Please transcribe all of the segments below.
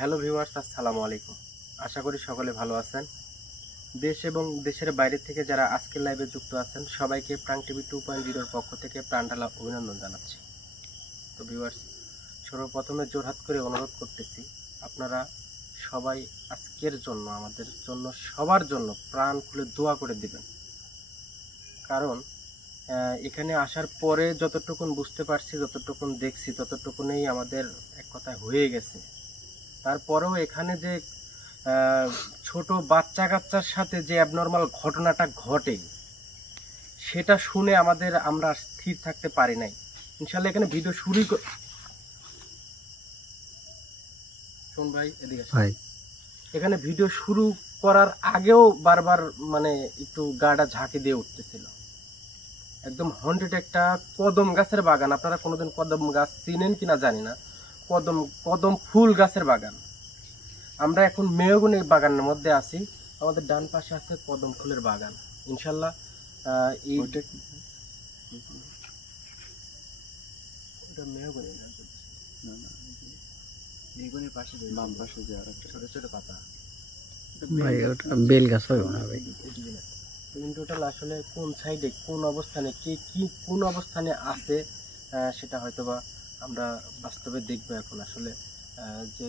Hello viewers, আসসালামু আলাইকুম। আশা করি সকলে ভালো আছেন। দেশ এবং দেশের বাইরে থেকে যারা আজকের লাইভে যুক্ত আছেন সবাইকে প্রাণ টিভি 2.0 পক্ষ থেকে প্রাণঢালা অভিনন্দন জানাচ্ছি। তো ভিউয়ার্স, সর্বপ্রথমে জোরহাত করে অনুরোধ করতেছি, আপনারা সবাই আজকের জন্য, আমাদের জন্য, সবার জন্য প্রাণ খুলে দোয়া করে দিবেন। কারণ এখানে আসার পরে যতটুকুন বুঝতে পারছি, যতটুকুন দেখছি, ততটুকুনেই আমাদের এক কথায় হয়ে গেছে। তারপরেও এখানে যে ছোট বাচ্চা কাচ্চার সাথে যে অ্যাবনর্মাল ঘটনাটা ঘটে, সেটা শুনে আমরা স্থির থাকতে পারি নাই। ইনশাল্লাহ এখানে ভিডিও শুরুই শোন ভাই, এদিকে ভাই, এখানে ভিডিও শুরু করার আগেও বারবার একটু গাটা ঝাঁকি দিয়ে উঠতেছিল। একদম হন্টেড একটা কদম গাছের বাগান। আপনারা কোনোদিন কদম গাছ চিনেন কিনা জানি না। কদম ফুল গাছের বাগান। আমরা এখন মেহগনি বাগানের মধ্যে আছি। আমাদের ডান পাশে আছে কদম ফুলের বাগান। ইনশাল্লাহ মেহগনির পাশে বাম পাশে যে ছোট ছোট পাতা বেল গাছ হয় না ভাই। ইন টোটাল আসলে কোন সাইডে কোন অবস্থানে কোন অবস্থানে আছে সেটা হয়তোবা আমরা বাস্তবে দেখবো এখন। আসলে যে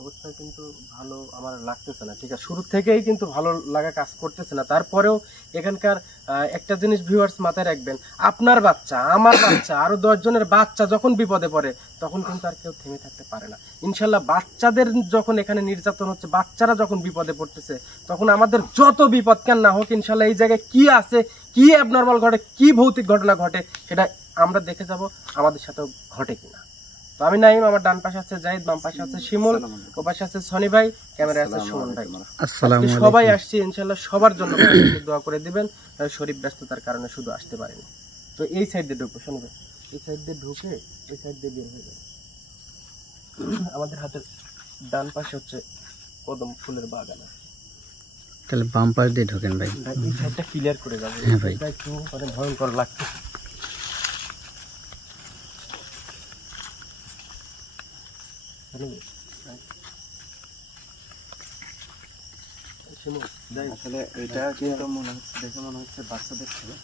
অবস্থা কিন্তু ভালো আমার লাগতেছে না, ঠিক আছে, শুরু থেকেই কিন্তু ভালো লাগা কাজ করতেছে না। তারপরেও এখানকার একটা জিনিস ভিউয়ার্স মাথায় রাখবেন, আপনার বাচ্চা, আমার বাচ্চা, আরো 10 জনের বাচ্চা যখন বিপদে পড়ে তখন কিন্তু আর কেউ থেমে থাকতে পারে না। ইনশাল্লাহ বাচ্চাদের যখন এখানে নির্যাতন হচ্ছে, বাচ্চারা যখন বিপদে পড়তেছে, তখন আমাদের যত বিপদ কেন না হোক, ইনশাল্লাহ এই জায়গায় কি আছে, কি অ্যাবনর্মাল ঘটে, কি ভৌতিক ঘটনা ঘটে, সেটা আমরা দেখে যাব আমাদের সাথেও ঘটে কিনা। তো আমি নাইম, আমার ডান পাশে আছে জাহিদ, বাম পাশে আছে শিমুল, ও পাশে আছে সনি ভাই, ক্যামেরায় আছে সুমন ভাই। সবাই আসছি, ইনশাল্লাহ সবার জন্য দোয়া করে দিবেন। শরীর ব্যস্ততার কারণে শুধু আসতে পারিনি। তো এই সাইড দিয়ে ঢুকবো, শোনো ভাই, এই সাইড দিয়ে ঢুকে এই সাইড দিয়ে বের হয়ে যাবে। আমাদের হাতের ডান পাশে হচ্ছে কদম ফুলের বাগান। তাহলে বাম পাশ দিয়ে ঢোকেন ভাই, এই সাইডটা ক্লিয়ার করে যাবে। একটু ভয়ঙ্কর লাগছে। আসলে এটা কিন্তু দেখে মনে হচ্ছে বাচ্চাদের ছেলে।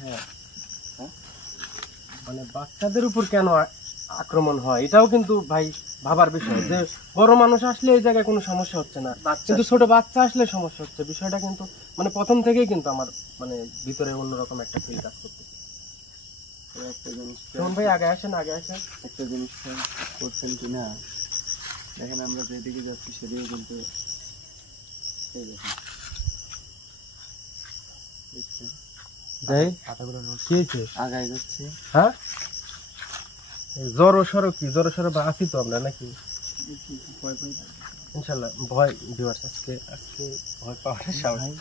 হ্যাঁ, বাচ্চাদের উপর কেন আক্রমণ হয় এটাও কিন্তু ভাই ভাবার বিষয়। যে বড় মানুষ আসলে এই জায়গায় কোনো সমস্যা হচ্ছে না, কিন্তু ছোট বাচ্চা আসলে সমস্যা হচ্ছে। বিষয়টা কিন্তু প্রথম থেকেই কিন্তু আমার ভিতরে অন্যরকম একটা ফিল কাজ করতেছে। ভাই আগে আসেন, আগে আসেন। একটা জিনিস করছেন কিনা দেখেন, আমরা যেদিকে যাচ্ছি সেদিকে কিন্তু আগায় যাচ্ছে। হ্যাঁ, জড়ো সড়ো কি জড়ো সড়ো বা আছি তো আমরা নাকি? ইনশাল্লাহ ভয় ভিউয়ার্স, আজকে ভয় পাওয়াটা স্বাভাবিক।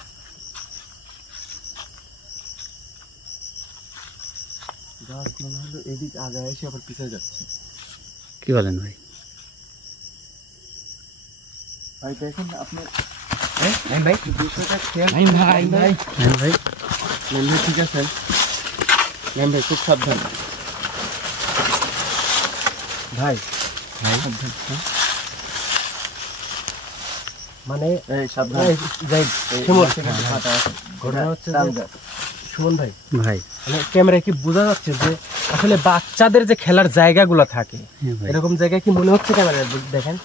মনে হলো এদিক আগায় এসে আবার পিছিয়ে যাচ্ছে। কি বলেন ভাই? ভাই দেখেন আপনি ঠিক আছেন? ভাই খুব সাবধান ভাই। সুমন ভাই, ক্যামেরায় কি বোঝা যাচ্ছে যে আসলে বাচ্চাদের যে খেলার জায়গাগুলো থাকে, এরকম জায়গায় কি মনে হচ্ছে? ক্যামেরায় দেখেন,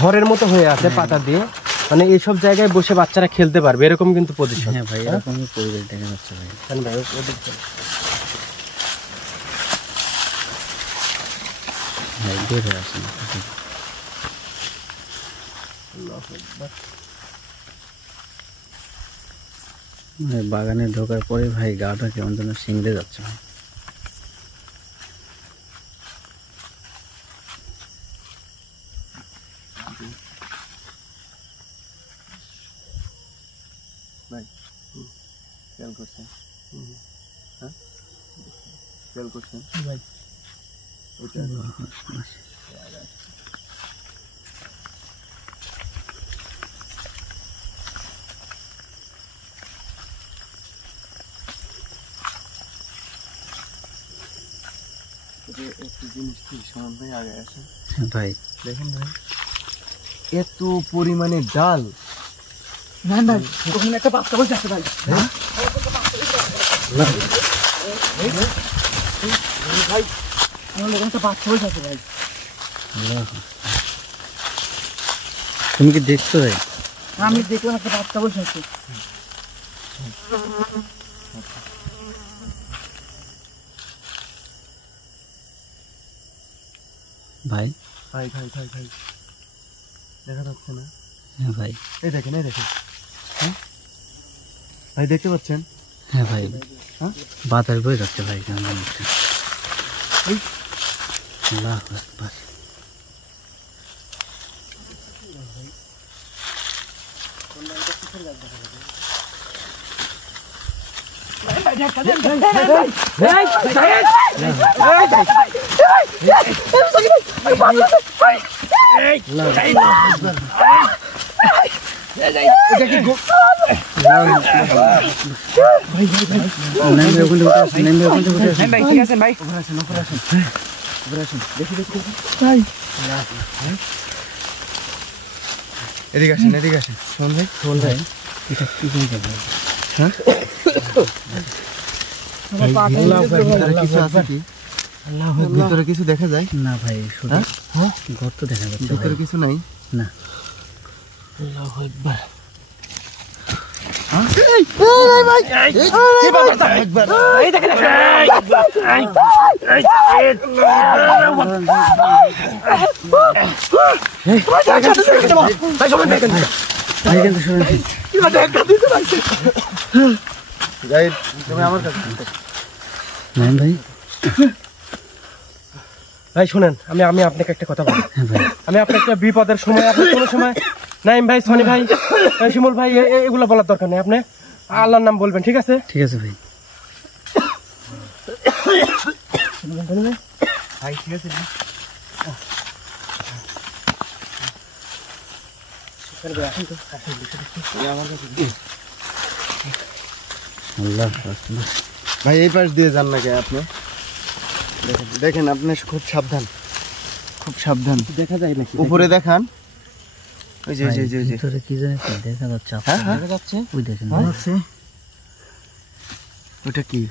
ঘরের মতো হয়ে আছে পাতা দিয়ে, এইসব জায়গায় বসে বাচ্চারা খেলতে পারবে, এরকম কিন্তু পজিশন। হ্যাঁ ভাই, এরকমই পরিবেশ দেখা যাচ্ছে ভাই। ভাই ওদিক ভাই বের হয়ে আসেন। বাগানে ঢোকার পরে ভাই গাটা কেমন যেন শিংড়ে যাচ্ছে ভাই। খেয়াল করছেন? হ্যাঁ, খেয়াল করছেন ভাই? একটু জিনিস কি সুমন ভাই আগে আসে হ্যাঁ ভাই। দেখেন ভাই, এত পরিমাণে ডাল। না না, ওখানে একটা বাচ্চা বসে আছে ভাই। ভাই আমার ওখানে একটা বাচ্চা বসে আছে ভাই। আল্লাহ। তুমি কি দেখছো ভাই? আমি দেখলাম একটা বাচ্চা বসে আছে। ভাই ভাই ভাই ভাই ভাই, দেখা যাচ্ছে না? হ্যাঁ ভাই। এই দেখেন, এই দেখেন। হ্যাঁ ভাই, দেখতে পাচ্ছেন? হ্যাঁ ভাই, হ্যাঁ বাতাস বয়ে যাচ্ছে ভাই কেমন একটা। আল্লাহু আকবার। এদিকে আসেন, এদিকে আসেন। সুমন ভাই, বল ভাই, এটা কি বলতে ভাই? হ্যাঁ ভিতরে কিছু আছে কি? ভিতরে কিছু দেখা যায়? না ভাই, শুধু হ্যাঁ গর্ত দেখা যাচ্ছে ভিতরে ভাই। কিছু নাই? না। আল্লাহু আকবার। ভাই কিন্তু শুনেছি। যাই, তুমি আমার কাছে। নাইম ভাই। ভাই শুনেন, আমি আপনাকে একটা কথা বলি। হ্যাঁ ভাই। আমি আপনার একটা বিপদের সময়, আপনি কোনো সময় নাইম ভাই, সনি ভাই, শিমুল ভাই, এগুলো বলার দরকার নেই। আপনি আল্লাহর নাম বলবেন, ঠিক আছে? ঠিক আছে ভাই। ভাই ঠিক আছে না? আল্লাহু আকবার। ভাই এই পাশ দিয়ে যান নাকি আপনি? দেখেন, দেখেন, আপনি খুব সাবধান, খুব সাবধান। দেখা যায় নাকি? উপরে দেখান। ওই যে, ভাই, যে, যে, যে। ভিতরে কি জানি একটা দেখা যাচ্ছে। হ্যাঁ, হ্যাঁ। দেখা যাচ্ছে? ওই দেখেন হ্যাঁ? ভাই। ওটা কি?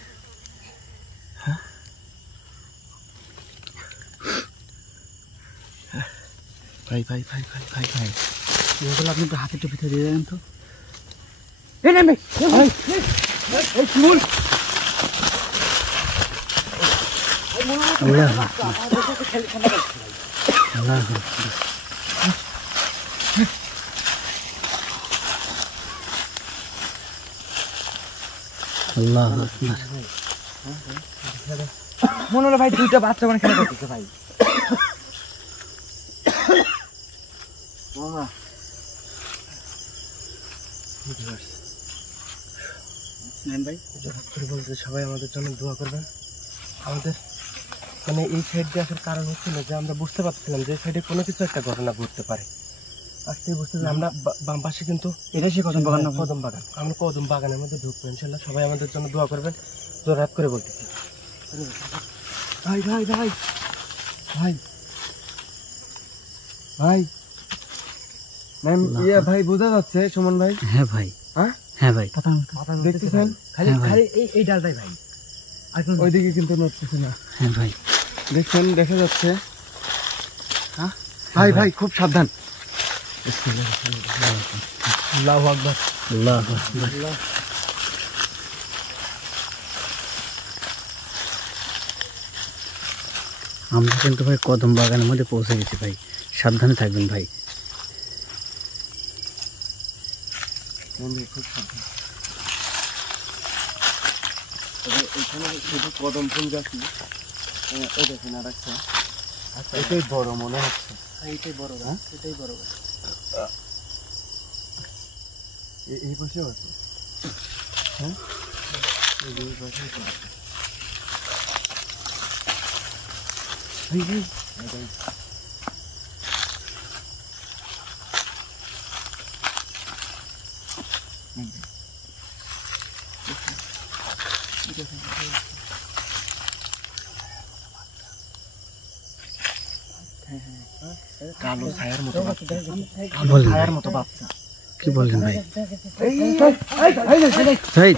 ভাই ভাই ভাই ভাই ভাই ভাই, এগুলো আপনি একটু হাতে ভিতরে দিয়ে দেন তো। এই নাইম ভাই, এই শিমুল, আল্লাহু আকবার। আল্লাহু আকবার। আল্লাহু আকবার। মনে হলো ভাই দুইটা বাচ্চা মানে খেলা করতেছে ভাই। মামা নাইম ভাই, বলতে সবাই আমাদের জন্য দোয়া করবেন। আমাদের মানে এই সাইড দিয়ে আসার কারণ হচ্ছিল যে আমরা বুঝতে পারছিলাম যে সাইডে কোনো কিছু একটা ঘটনা ঘটতে পারে। আজকে বুঝতে পারছি আমরা বাম পাশে কিন্তু এটা সে কদম বাগান না? কদম বাগান। আমরা কদম বাগানের মধ্যে ঢুকবো ইনশাল্লাহ। সবাই আমাদের জন্য দোয়া করবেন, জোর হাত করে বলতেছি। ভাই ভাই ভাই ভাই ভাই, ম্যাম ইয়ে ভাই, বোঝা যাচ্ছে সুমন ভাই? হ্যাঁ ভাই। হ্যাঁ হ্যাঁ ভাই। দেখতেছেন? খালি খালি এই ডালটাই ভাই। ওইদিকে কিন্তু নড়তেছে না। হ্যাঁ ভাই। দেখছেন, দেখা যাচ্ছে। হ্যাঁ ভাই ভাই, খুব সাবধান। আল্লাহু আকবার। আল্লাহু আকবার। আমরা কিন্তু ভাই কদম বাগানের মধ্যে পৌঁছে গেছি ভাই। সাবধানে থাকবেন ভাই। খুব সাবধান। এখানে শুধু কদম ফুল গাছ না, এই দেখেন আর একটা। এটাই বড় মনে হচ্ছে। এইটাই বড় গাছ, এটাই বড় গাছ। এই পাশেও আছে। হ্যাঁ, এই দুই পাশেও আছে। ভাই ভাই, কালো ছায়ার মতো বাচ্চা, বলেন ছায়ার ভাই, মতো বাচ্চা। কি বললেন ভাই? ভাই ভাই ভাই ভাই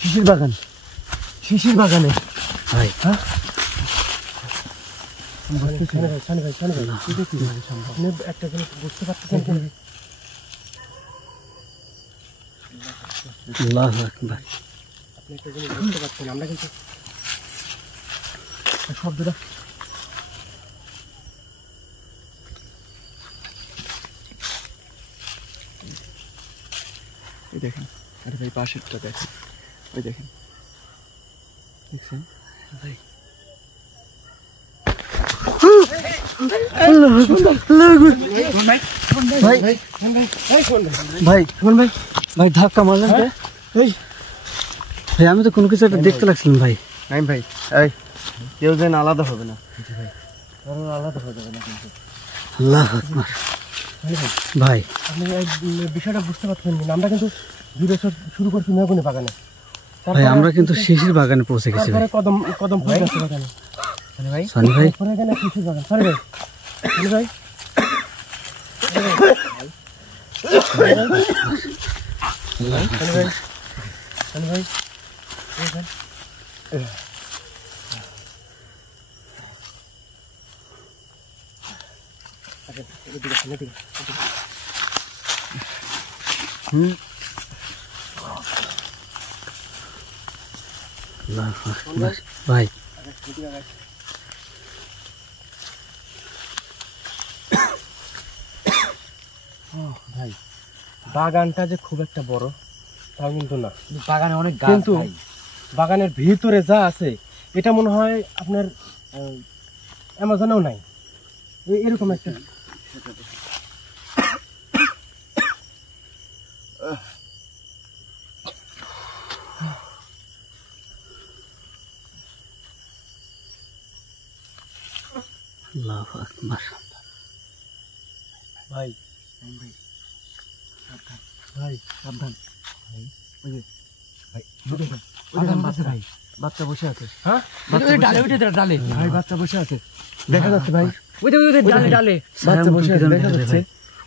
শিশির বাগান, শিশির বাগানে ভাই শনি ভাই আপনি একটা জিনিস বুঝতে পারতেছেন কি? আল্লাহু আকবার। আপনি একটা জিনিস বুঝতে পারছেন, আমরা কিন্তু শব্দটা এই দেখেন, আরে ভাই পাশেরটা দেখেন, ওই দেখেন, দেখছেন ভাই ভাই ভাই ভাই ধাক্কা মারলেন কে? ভাই আমি তো কোনো কিছু একটা দেখতে লাগছিলাম ভাই। নাই ভাই, এই কেউ যেন আলাদা হবে না ভাই, কারণ আলাদা হয়ে যাবে না কিন্তু। আল্লাহু আকবার। ভাই আপনি এই বিষয়টা বুঝতে পারছেন কিনা? আমরা কিন্তু ভিডিও শুরু করছি মেহগুনি বাগানে, ভাই আমরা কিন্তু শিশির বাগানে পৌঁছে গেছি ভাই। তারপরে কদম কদম ফুল গাছে বাগানে, ভাই সানি ভাই তারপরে এখানে শিশির বাগান। সরি ভাই, সনি ভাই সনি ভাই সনি ভাই আল্লাহু আকবার। ভাই ভাই বাগানটা যে খুব একটা বড় তাও কিন্তু না, বাগানে অনেক কিন্তু বাগানের ভিতরে যা আছে এটা মনে হয় আপনার অ্যামাজনেও নাই, এরকম একটা আল্লাহু আকবার। ভাই ভাই ভাই সাবধান ভাই, ওই যে ভাই বাগান বাচ্চা ভাই, বাচ্চা বসে আছে, হ্যাঁ ডালে ভাই বাচ্চা বসে আছে, দেখা যাচ্ছে ভাই, ডালে বাচ্চা বসে আছে, দেখা যাচ্ছে ভাই।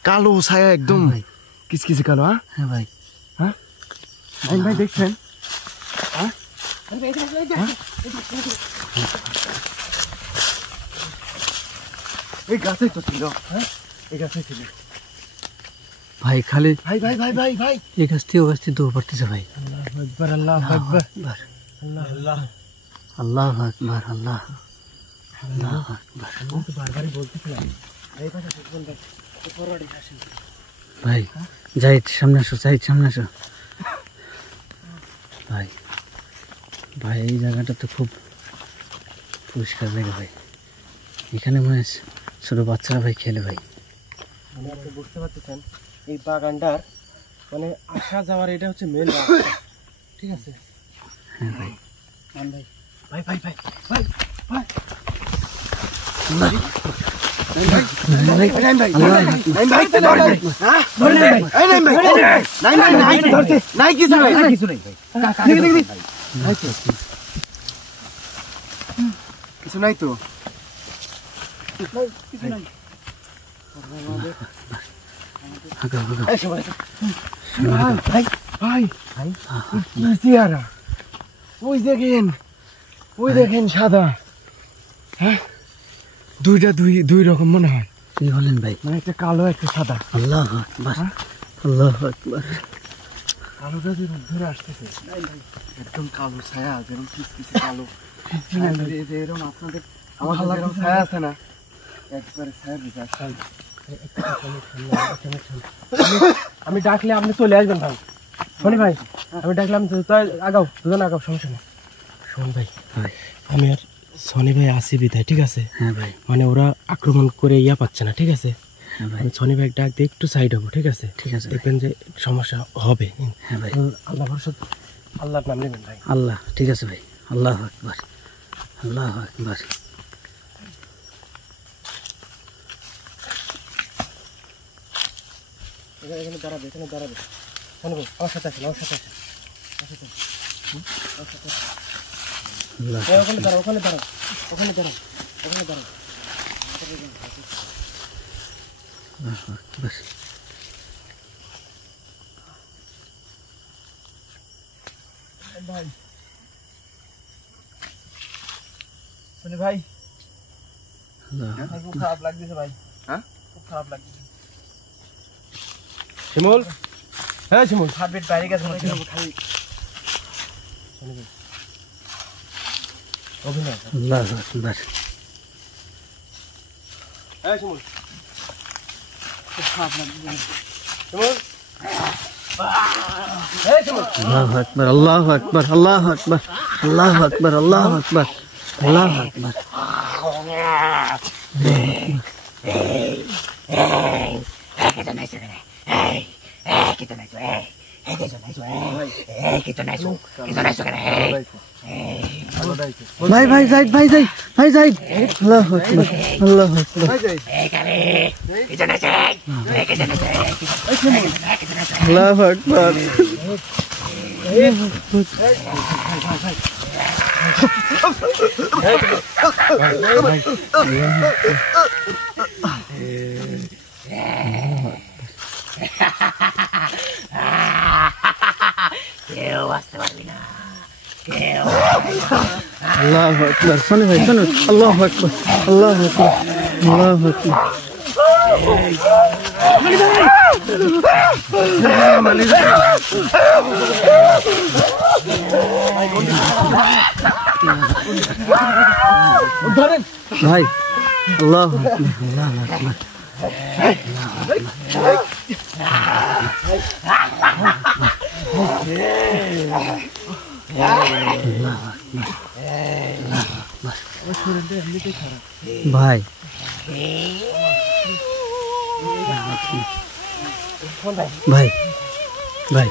কালো ছায়া একদম ভাই কিচকিচে কালো। হ্যাঁ হ্যাঁ ভাই ভাই দেখছেন, এই গাছে তো ছিল, হ্যাঁ এই গাছে ছিল ভাই খালি ভাই ভাই ভাই ভাই ভাই এই গাছ থেকে ও গাছ থেকে দৌড় পড়তেছে ভাই। আল্লাহু আকবার আল্লাহু আকবার আকবার আল্লাহ আল্লাহ। আল্লাহু আকবার আল্লাহ আল্লাহু আকবার। আমি তো বারবারই বলতেছিলাম এই পাশে দেখবেন ভাই, ফরওয়ার্ডে আসেন ভাই যাই সামনে আসো, যাই সামনে আসো ভাই। ভাই এই জায়গাটা তো খুব পরিষ্কার জায়গা ভাই, এখানে মনে হয় ছোট বাচ্চারা ভাই খেলে ভাই। মানে আপনি বুঝতে পারতেছেন এই বাগানটার মানে আসা যাওয়ার এটা হচ্ছে মেন রাস্তা, ঠিক আছে? হ্যাঁ ভাই ভাই ভাই ভাই ভাই ভাই কিছু নাই তো, আগাও আগাও। ভাই ভাই কি চেহারা, ওই দেখেন, ওই দেখেন সাদা, হ্যাঁ দুইটা দুই রকম মনে হয়, কি বলেন ভাই? মানে একটা কালো একটা সাদা, আল্লাহু আকবার আল্লাহু আকবার। কালোটা যে রূপ ধরে আসতেছে একদম কালো ছায়া, যেরকম কিচকিচে কালো এরকম আপনাদের আমাদের যেরকম ছায়া আছে না, একবারে ছায়ার ভিতরে আসছে। আমি ডাকলে আপনি চলে আসবেন ভাই, শোনি ভাই আমি ডাকলে আপনি আগাও, দুজন আগাও, সমস্যা নেই। শোন ভাই ভাই আমি আর সনি ভাই আসি বিদায়, ঠিক আছে? হ্যাঁ ভাই মানে ওরা আক্রমণ করে পাচ্ছে না, ঠিক আছে? হ্যাঁ ভাই আমি সনি ভাই ডাক দিয়ে একটু সাইড হবো, ঠিক আছে? ঠিক আছে ভাই। দেখবেন যে সমস্যা হবে। হ্যাঁ ভাই আল্লাহ ভরসা, আল্লাহর নাম নেবেন ভাই। আল্লাহ ঠিক আছে ভাই। আল্লাহু আকবার আল্লাহু আকবার। এখানে দাঁড়াবে, এখানে দাঁড়াবে। শোনো ভাই, আমার সাথে আসেন, আমার সাথে আসেন, আমার সাথে আসেন। আমার সাথে আসেন। এই ওখানে দাঁড়াও, ওখানে দাঁড়াও, ওখানে দাঁড়াও, ওখানে দাঁড়াও। বাস। ভাই শুনি ভাই, খুব খারাপ লাগতেছে ভাই। হ্যাঁ, খুব খারাপ লাগতেছে। শিমুল, হ্যাঁ শিমুল, হার্টবিট বাইরে গেছে মনে হচ্ছে। খালি শোনো ভাই, অভিনয়। আল্লাহু আকবার। হ্যাঁ শিমুল, খুব খারাপ লাগতেছে। শিমুল, হ্যাঁ শিমুল। আল্লাহু আকবার, আল্লাহু আকবার, আল্লাহু আকবার, আল্লাহু আকবার, আল্লাহু আকবার, আল্লাহু আকবার। ভাই ভাই যাইদ, ভাই যাইদ, ভাই যাইদ। আল্লাহু আকবার, আল্লাহু আকবার, আল্লাহু আকবার। আল্লাহু আকবার। শোনো ভাই, শোনো। আল্লাহু আকবার, আল্লাহু আকবার, আল্লাহু আকবার। ভাই আল্লাহু আকবার, আল্লাহু আকবার। ভাই ভাই ভাই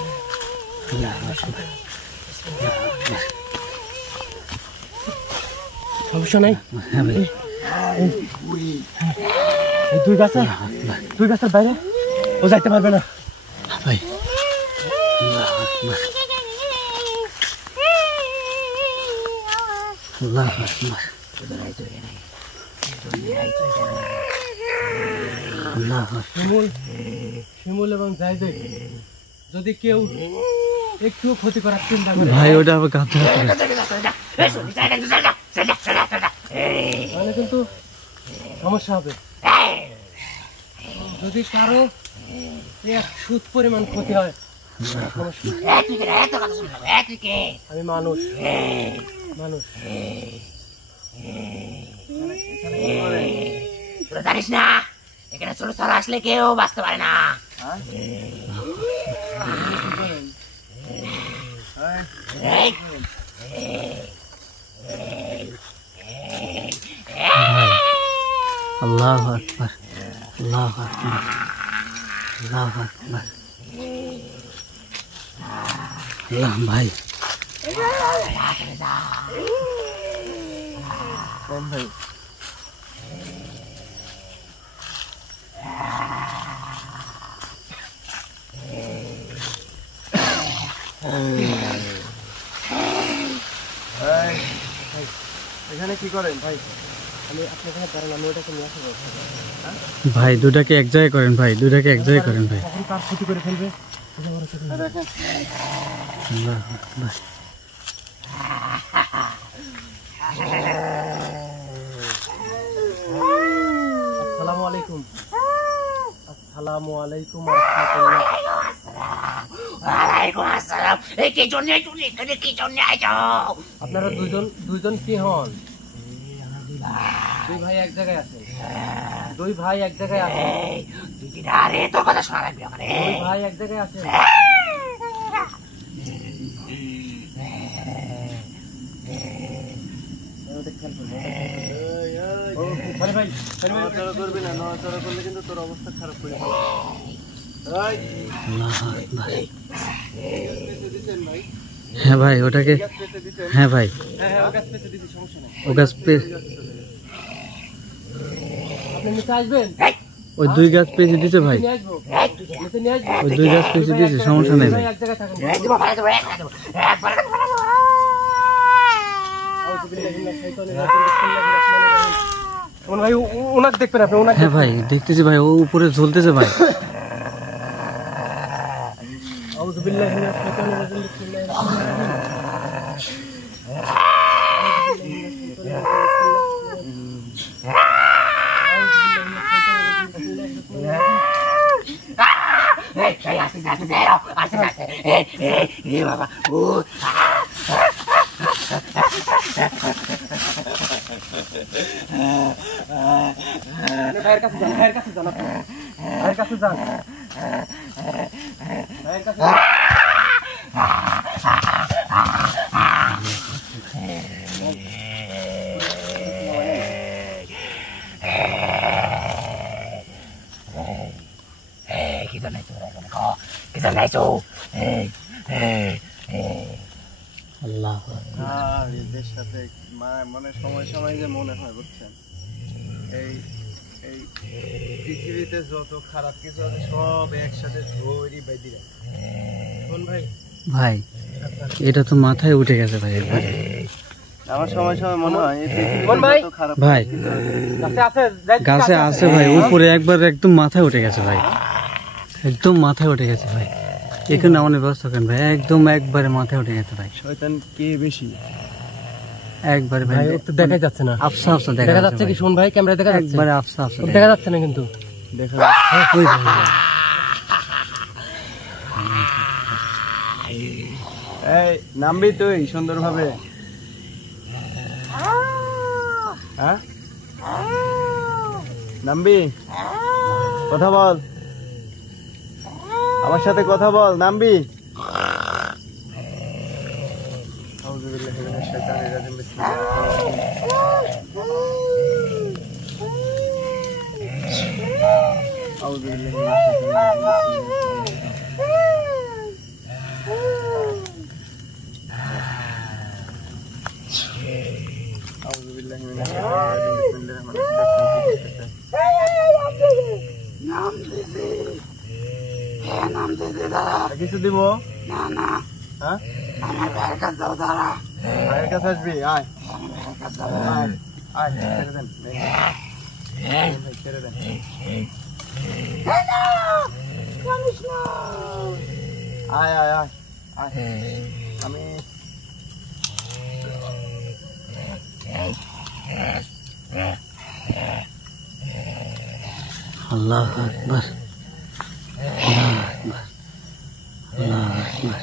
সমস্যা নাই। হ্যাঁ ভাই, এই দুই গাছের বাইরে ও যাইতে পারবে না। ভাই আল্লাহু আকবার, আল্লাহু আকবার, আল্লাহু আকবার। শিমুল এবং জাহিদ, যদি কেউ একটু ক্ষতি করার চিন্তা করে, ভাই ওটা আবার কাঁপতে তাহলে কিন্তু সমস্যা হবে। যদি কারো এক সুদ পরিমাণ ক্ষতি হয়, আমি মানুষ, তোরা জানিস না এখানে ছোট ছোট আসলে কেউ বাঁচতে পারে না। আল্লাহু আকবার, আল্লাহু আকবার, আল্লাহু আকবার। আল্লাহ ভাই ভাই এখানে কি করেন ভাই? আমি আপনার এখানে দাঁড়ান, আমি ওটাকে নিয়ে আসবো। ভাই দুটাকে এক জায়গায় করেন, ভাই দুটাকে এক জায়গায় করেন ভাই। তখন কার ক্ষতি করে ফেলবে? আল্লাহু আকবার। আসসালামু আলাইকুম। আসসালামু আলাইকুম ওয়া রাহমাতুল্লাহ। ওয়ালাইকুম আসসালাম। এই কি জন্য তুমি এখানে কি জন্য আইছো? আপনারা দুইজন কি হন? দুই ভাই এক জায়গায় আছেন। দুই ভাই এক জায়গায় আছেন। তুই কি না রে, তোর কথা শোনা লাগবে আমার। দুই ভাই এক জায়গায় আছেন। নড়াচড়া করবি না, নড়াচড়া করলে কিন্তু তোর অবস্থা খারাপ করে যাবে। আল্লাহু আকবার। হ্যাঁ ভাই ওটাকে, হ্যাঁ ভাই ও গাছ পে। আপনি নিচে আসবেন? ওই 2 গাছ পেঁচে দিছে ভাই, নিয়ে আসবো, নিচে নিয়ে আসবো। ওই 2 গাছ পেঁচে দিছে, সমস্যা নেই ভাই। এক জায়গায় থাকেন। দেবো ভাই দেবো একবার ভাই ওনাকে দেখবেন আপনি, ওনাকে হ্যাঁ ভাই দেখতেছি ভাই, ও উপরে ঝুলতেছে ভাই। আউযু বিল্লাহি মিনাশ শাইতানির রাজিম, বিসমিল্লাহির রহমানির রহিম। বাবা ও ভাইয়ের কাছে যান, ভাইয়ের কাছে যান আপনি, ভাইয়ের কাছে যান, ভাইয়ের কাছে যান। কি জানাই তো কি জানাই তো আল্লাহ আর এদের সাথে মানে সময় সময় যে মনে হয় বুঝছেন, এই এই পৃথিবীতে যত খারাপ কিছু আছে সব একসাথে ধরি বাইদি রাখে। কোন ভাই? ভাই এটা তো মাথায় উঠে গেছে ভাই একবারে। আমার সময় সময় মনে হয় এই পৃথিবীতে কোন ভাই? যত খারাপ ভাই গাছে আছে, যাই- গাছে আছে ভাই, উপরে একবার একদম মাথায় উঠে গেছে ভাই, একদম মাথায় উঠে গেছে ভাই। এখানে আমাদের ব্যবস্থা করেন ভাই, একদম একবারে মাথায় উঠে গেছে ভাই, শয়তান কে বেশি? একবারে ভাই। ভাই ও তো দেখাই যাচ্ছে না। আফসা আফসা দেখা যাচ্ছে কি? শোন ভাই, ক্যামেরায় দেখা যাচ্ছে? একবারে আফসা আফসা ও দেখা যাচ্ছে না কিন্তু। দেখা ওই ভাই। এই নামবি তুই সুন্দরভাবে? হ্যাঁ নামবি? কথা বল, আমার সাথে কথা বল, নামবি? আউযু বিল্লাহি মিনাশ শাইতানির রাজিম, বিসমিল্লাহির রহমানির রহিম। আউযু বিল্লাহি মিনাশ শাইতানির রাজিম, আউযু বিল্লাহি মিনাশ শাইতানির রাজিম, বিসমিল্লাহির রহমানির রহিম। কিছু দিব না? হ্যাঁ ভাইয়ের কাছে আসবি? আয় আয় আয়, ছেড়ে দেন ভাই, ছেড়ে দেন। আয় আয় আয় আয়, আমি আল্লাহ আকবার, আল্লাহ আকবার, আল্লাহ আকবার, আল্লাহ আকবার।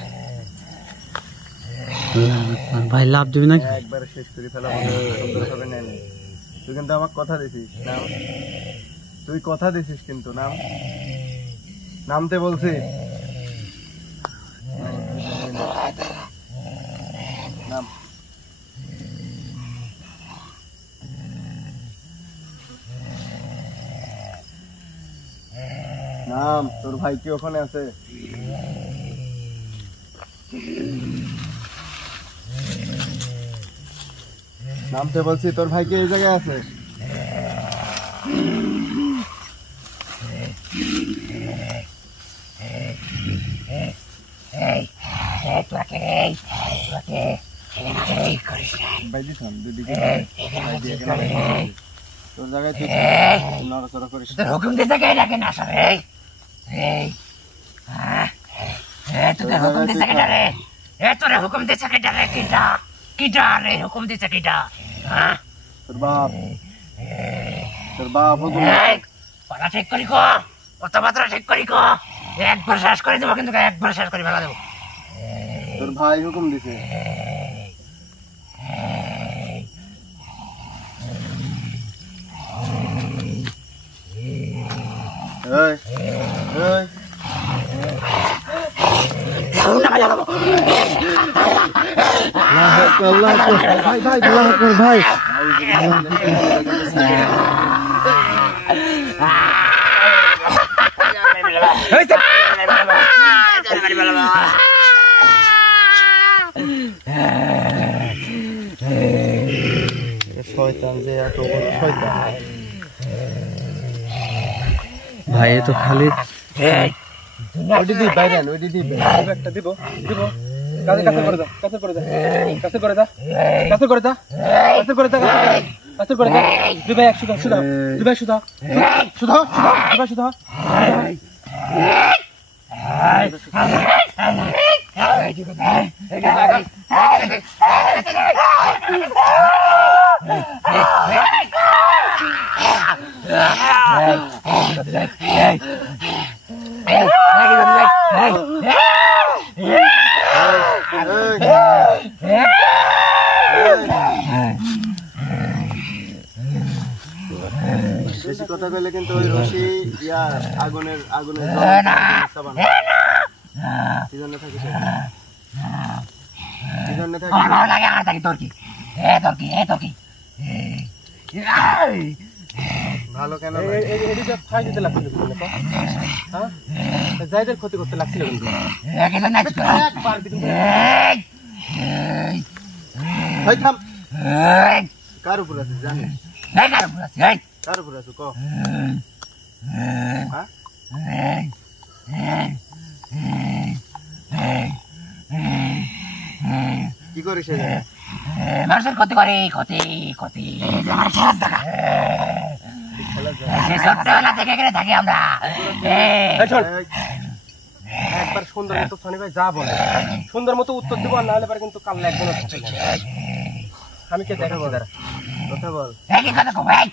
ভাই লাভ দিবি নাকি? একবারে শেষ করে ফেলা সুন্দরভাবে নেন। তুই কিন্তু আমার কথা দিছিস, নাম তুই কথা দিছিস কিন্তু নাম নামতে বলছি। নাম নাম, তোর ভাই কি ওখানে আছে? নামতে বলছি, তোর ভাই কি এই জায়গায় আছে? ভাই দিতাম দুদিকে তোর জায়গায় তুই নড়াচড়া করিস। তোর হুকুম দিতে কে ডাকে না সবে তোদের হুকুম দিতে কে ডাকে? তোর হুকুম দিতে কে ডাকে? কিটা কিটা রে হুকুম দিতে কিটা? তোর বাপ হুকুম। কথা ঠিক করি কো, কথাবার্তা ঠিক করি কো, একবার শেষ করে দেবো কিন্তু, একবার শেষ করে ফেলা দেবো। তোর ভাই হুকুম দিছে। এই এই আল্লাহ আকবার, ভাই ভাই, আল্লাহ আকবার ভাই। শয়তান যে এত বড় শয়তান। ভাই এ তো খালি এই ওইটি দি বাইরে আন, ওইটি দি একটা দিব দিব কাছে কাছে করে দাও, কাছে করে দাও, কাছে করে দাও, কাছে করে দাও, কাছে করে দাও, কাছে করে দাও। দুই ভাই একশো দাও, শুধু দুই ভাই শুধু শুধু দুই ভাই শুধু বেশি কথা কইলে কিন্তু ওই রশি ইয়া আগুনের কি জন্য থাকিস কি জন্য থাকিস আমার ভালো লাগে আমার থাকি তোর কি তোর কি ভালো কেন লাগে? এদিকে ফাই দিতে লাগছিল কিন্তু, হ্যাঁ যাইদের ক্ষতি করতে লাগছিল কিন্তু একবার কিন্তু ভাই থাম কার উপর আছে জানিস কার উপর আছে ক কি করিস মানুষের ক্ষতি করে ক্ষতি আমার খেলার দেখা ছোট্টবেলা থেকে এখানে থাকি আমরা একবার সুন্দর মতো শনি ভাই যা বলে সুন্দর মতো উত্তর দিব, আর না হলে পরে কিন্তু কাল একদম আমি কে দেখাবো দাঁড়া কথা বল একই কথা কো ভাই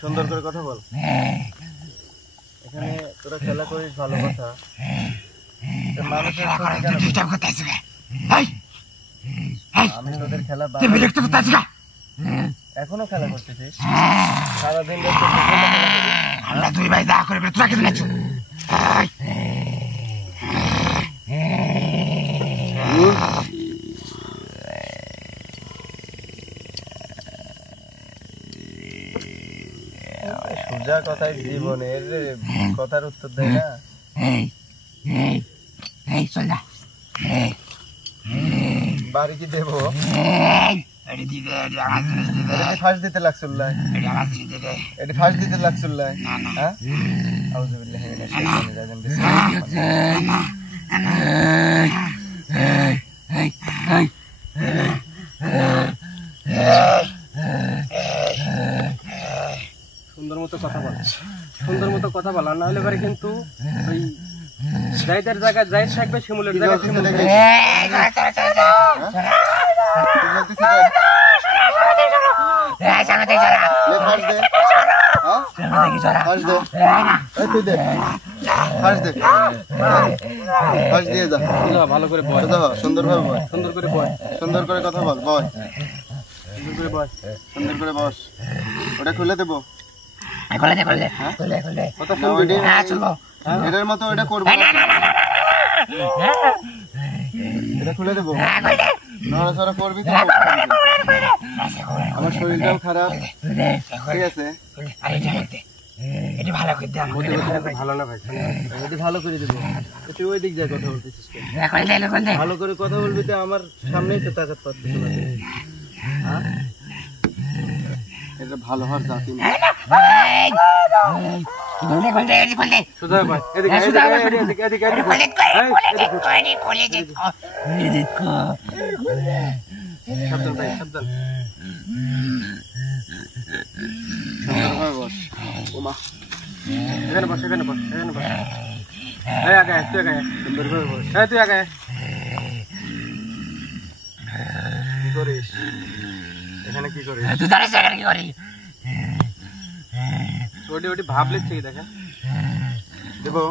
সুন্দর করে কথা বল। এখানে তোরা খেলা করিস ভালো কথা, মানুষের ক্ষতি কেন করিস? আমি তোদের খেলা এখনো খেলা করতেছিস সারাদিন আমরা দুই ভাই যা করে তোরা কিছু নেছো সোজা কথায় জীবনের কথার উত্তর দেয় না। চল যা বাড়ি কি দেবো? ফাঁস দিতে লাগছিল, এটা ফাঁস দিতে লাগছিল। হ্যাঁ আউযুবিল্লাহি মিনাশ শাইতানির রাজিম। সুন্দর মতো কথা বল, সুন্দর মতো কথা বল, আর না হলে পরে কিন্তু ওই জাইদের জায়গায় জাইদ থাকবে, শিমুলের জায়গায় শিমুল থাকবে। ভালো করে বল, সুন্দর ভাবে বল, সুন্দর করে বল, সুন্দর করে কথা বল, বল সুন্দর করে বল, সুন্দর করে বস। ওটা খুলে দেবো, খুলে দে কথা শুনবি? চলবো এটার মতো এটা করবো, এটা খুলে দেবো, নড়াচড়া করবি তো। আমার শরীরটাও খারাপ, ঠিক আছে? এটা ভালো করে দে ভালো না ভাই, এটা ভালো করে দেবো। তুই ওই দিক যায় কথা বলতেছিস কেন? ভালো করে কথা বলবি তো, আমার সামনেই তো তাকাত পাচ্ছিস না। হ্যাঁ? এটা ভালো হওয়ার জাতি না। সুধা ভাই এদিকে এদিকে এদিকে এদিকে সাবধান ভাই, সাবধান। সুন্দরভাবে বস। ওমা এখানে বস, এখানে বস, এখানে বস। এই আগে তুই আগে, সুন্দরভাবে বস। এই তুই আগে। কি করিস এখানে? কি করিস? তুই জানিস এখানে কি করি? ওটি ওটি ভাব লিখছে কি দেখেন? দেবো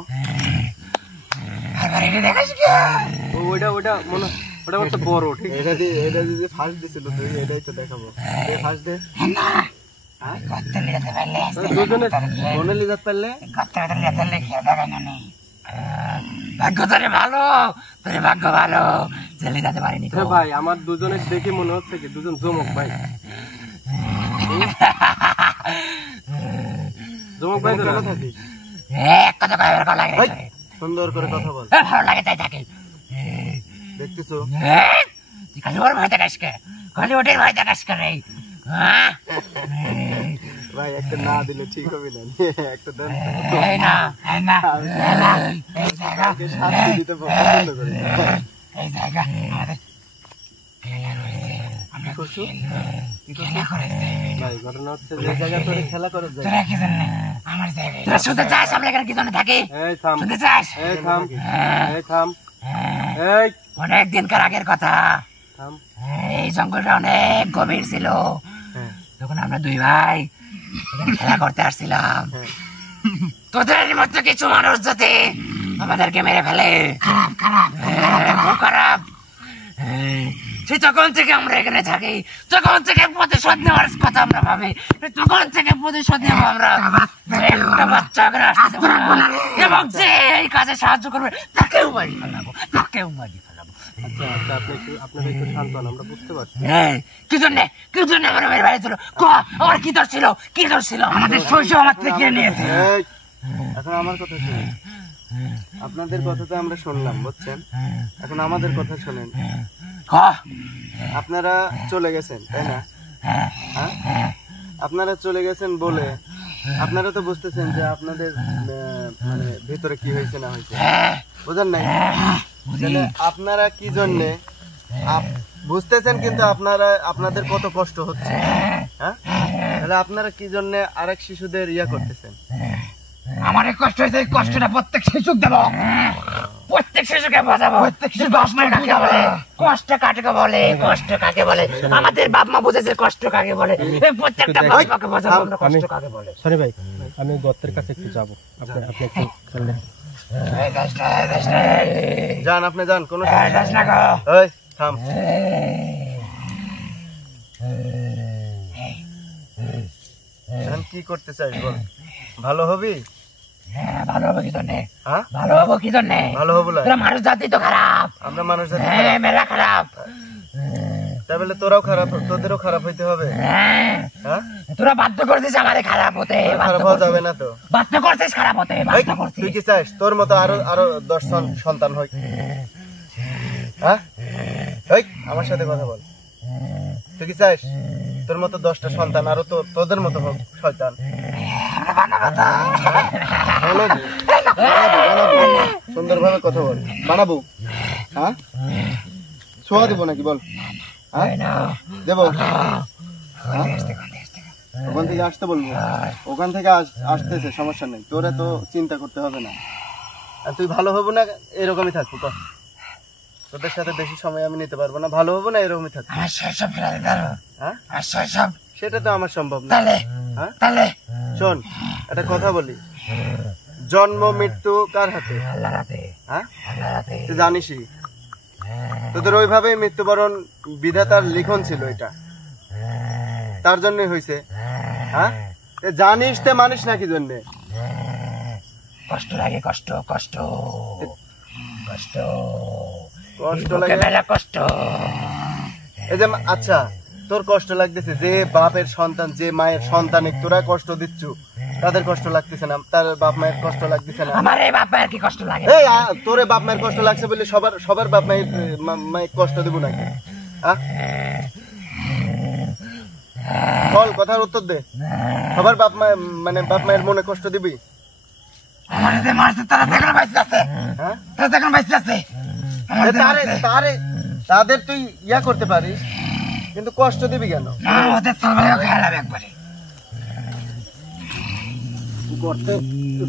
ওইটা ওইটা মনে ওটা আমার তো বড়, ঠিক আছে? এটা দিয়ে ফার্স্ট দিছিল তুই, এটাই তো দেখাবো। ফার্স্ট দে। দুজনের মনে লিজাত পারলে ভাগ্য তোরে ভালো, তোরে ভাগ্য ভালো, চলে যেতে পারিনি তো। ভাই আমার দুজনের দেখে মনে হচ্ছে কি দুজন জমক ভাই, জমক ভাই কেন থাকিস? এক কথা কয় ভালো লাগে না। সুন্দর করে কথা বল। ভালো লাগে তাই থাকে। দেখতেছো তুই খালি ওর ভয় দেখাস কে? খালি ওদের ভয় দেখাস কে রে? হ্যাঁ ভাই একটা না দিলে ঠিক হবে না, একটা দেন। এই না এই না এই জায়গা কাউকে শাস্তি দিতে পছন্দ করি না। এই জায়গা আমাদের কি করছো? খেলা করেছে। ভাই ঘটনা হচ্ছে যে জায়গা তোরে খেলা করে যায়। তোরা কি জানে আমার জায়গায় তোরা শুতে চাস আমরা এখানে কি জন্য থাকি? এই থাম, শুতে চাস? এই থাম, এই থাম, এই অনেক দিনকার আগের কথা, থাম। এই জঙ্গলটা অনেক গভীর ছিল, হ্যাঁ, তখন আমরা দুই ভাই এখানে খেলা করতে আসছিলাম। তোদের মতো কিছু মানুষ যাতে আমাদেরকে মেরে ফেলে, খারাপ খারাপ খুব খারাপ। সে তখন থেকে আমরা এখানে থাকি, তখন থেকে প্রতিশোধ নেওয়ার কথা আমরা ভাবি, তখন থেকে প্রতিশোধ নেব আমরা। একটা বাচ্চা এখানে আসতে পারবো না, এবং যে এই কাজে সাহায্য করবে তাকেও মারি ফেলাবো, তাকেও মারি ফেলাবো। আচ্ছা আচ্ছা, আপনারা একটু শান্ত হন, আমরা বুঝতে পারছি। কি জন্য আমার মেয়ের বাড়ি ছিল? আমার কি দোষ ছিল? কি দোষ ছিল? আমাদের শৈশব আমার থেকে নিয়েছে। এই, এখন আমার কথা শুনুন। আপনাদের কথা তো আমরা শুনলাম, বুঝছেন? এখন আমাদের কথা শুনেন। আপনারা চলে গেছেন, তাই না? হ্যাঁ? আপনারা চলে গেছেন বলে আপনারা তো বুঝতেছেন যে আপনাদের মানে ভিতরে কি হয়েছে না হয়েছে, বুঝেন নাই? তাহলে আপনারা কি জন্যে বুঝতেছেন, কিন্তু আপনাদের কত কষ্ট হচ্ছে। হ্যাঁ, তাহলে আপনারা কি জন্য আরেক শিশুদের ইয়া করতেছেন? আমার এই কষ্ট হয়েছে, এই কষ্টটা প্রত্যেক শিশুক দেব, প্রত্যেক শিশুকে বোঝাবো। প্রত্যেক শিশু কষ্ট কাকে বলে, কষ্ট কাকে বলে, কষ্ট কাকে বলে, আমাদের বাপ মা বুঝেছে কষ্ট কাকে বলে। এই প্রত্যেকটা বাবাকে বোঝাবো আমরা কষ্ট কাকে বলে। সরি ভাই, আমি গর্তের কাছে একটু যাবো, আপনি একটু চললেন। যান, আপনি যান, কোনো এই থাম। এখন কি করতে চাই বল? ভালো হবি? ভালো হবো কি জন্যে? হ্যাঁ, ভালো হবো কি জন্যে? ভালো হবো না? তোরা মানুষ জাতি তো খারাপ, আমরা মানুষ জাতি মেলা খারাপ। তাই বলে তোরাও খারাপ, তোদেরও খারাপ হইতে হবে? হ্যাঁ, তোরা বাধ্য করছিস আমারে খারাপ হতে, খারাপ হওয়া যাবে না তো। বাধ্য করছিস খারাপ হতে, এই, বাধ্য করছিস। তুই কি চাস তোর মতো আরো 10 সন্তান হোক? হ্যাঁ, এই আমার সাথে কথা বল। তুই কি চাস তোর মতো 10টা সন্তান আরো তোদের মতো হোক শয়তান? সুন্দরভাবে কথা বল। বানাবো? হ্যাঁ, ছোঁয়া দেবো নাকি বল? হ্যাঁ, দেবো? ওখান থেকে আসতে বলবো, ওখান থেকে আসতেছে, সমস্যা নেই, তোরে তো চিন্তা করতে হবে না। আর তুই ভালো হবো না এরকমই থাকবো, তোদের সাথে বেশি সময় আমি নিতে পারবো না, ভালো হবো না এরকমই থাকবো। আমার শৈশব ফেরা দিতে পারবো? হ্যাঁ, আর শৈশব? সেটা তো আমার সম্ভব না। হ্যাঁ, তাহলে শোন, একটা কথা বলি, জন্ম মৃত্যু কার হাতে? আল্লাহর হাতে। হ্যাঁ, আল্লাহর হাতে। তুই জানিসই, তোদের ওইভাবেই মৃত্যুবরণ বিধাতার লিখন ছিল, এটা তার জন্যই হয়েছে। হ্যাঁ, জানিস তে মানিস না কি জন্যে? কষ্ট লাগে, কষ্ট কষ্ট কষ্ট কষ্ট লাগে, মেলা কষ্ট। এই যে আচ্ছা, তোর কষ্ট লাগতেছে, যে বাপের সন্তান, যে মায়ের সন্তান তোরা কষ্ট দিচ্ছ, তাদের কষ্ট লাগতেছে না? তার বাপ মায়ের কষ্ট লাগতেছে না? আমার এই বাপ মায়ের কি কষ্ট লাগে? এই তোরে বাপ মায়ের কষ্ট লাগছে বলে সবার বাপ মায়ের কষ্ট দেব নাকি? বল, কথার উত্তর দে। সবার বাপ মায়ের মনে কষ্ট দিবি? আমার যে মারছে তারা দেখুন বাইসে আছে। হ্যাঁ, তারা দেখুন বাইসে আছে। তাদের তুই ইয়া করতে পারিস, কিন্তু কষ্ট দিবি কেন? ওদের সবাইও খেলাম একবারে। গর্তে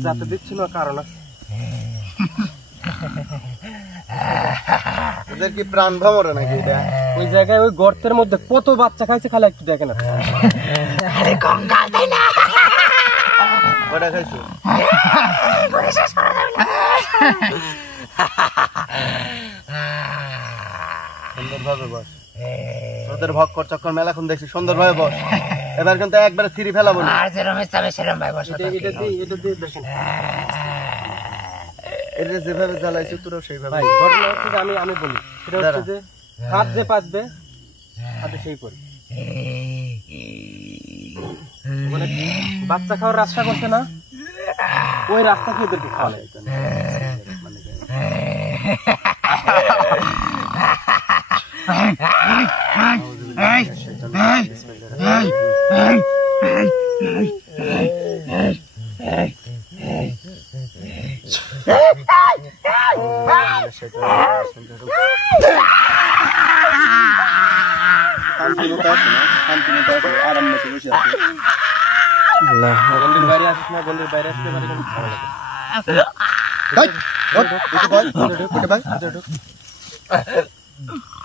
যাতে দিচ্ছি না কারণ আছে। ওদের কি প্রাণ ভ্রমরে নাকি এটা? ওই জায়গায় ওই গর্তের মধ্যে কত বাচ্চা খাইছে, খালি একটু দেখেন। আরে কঙ্কাল তাই না? কটা খাইছো? সুন্দরভাবে বস, তোদের ভক্কর চক্কর মেলাক্ষণ দেখছি, সুন্দরভাবে বস। এবার কিন্তু একবারে ছিঁড়ি ফেলাবো না। আর যেরকম ইচ্ছা হবে সেরকম ভাই বসো। এটা দিয়ে দেখেন এটা যেভাবে জ্বালাইছো তোরাও সেইভাবে। ভাই, ঘটনা হচ্ছে যে আমি বলি, সেটা হচ্ছে যে হাত যে পাতবে হাতে সেই করি। মানে বাচ্চা খাওয়ার রাস্তা করছে না, ওই রাস্তা কি ওদেরকে খাওয়ালে? এই আরাম মতো বসে আছে। আল্লাহ গন্ডির বাইরে আসিস না, গন্ডির বাইরে আসতে পারে কিন্তু ভালো লাগে।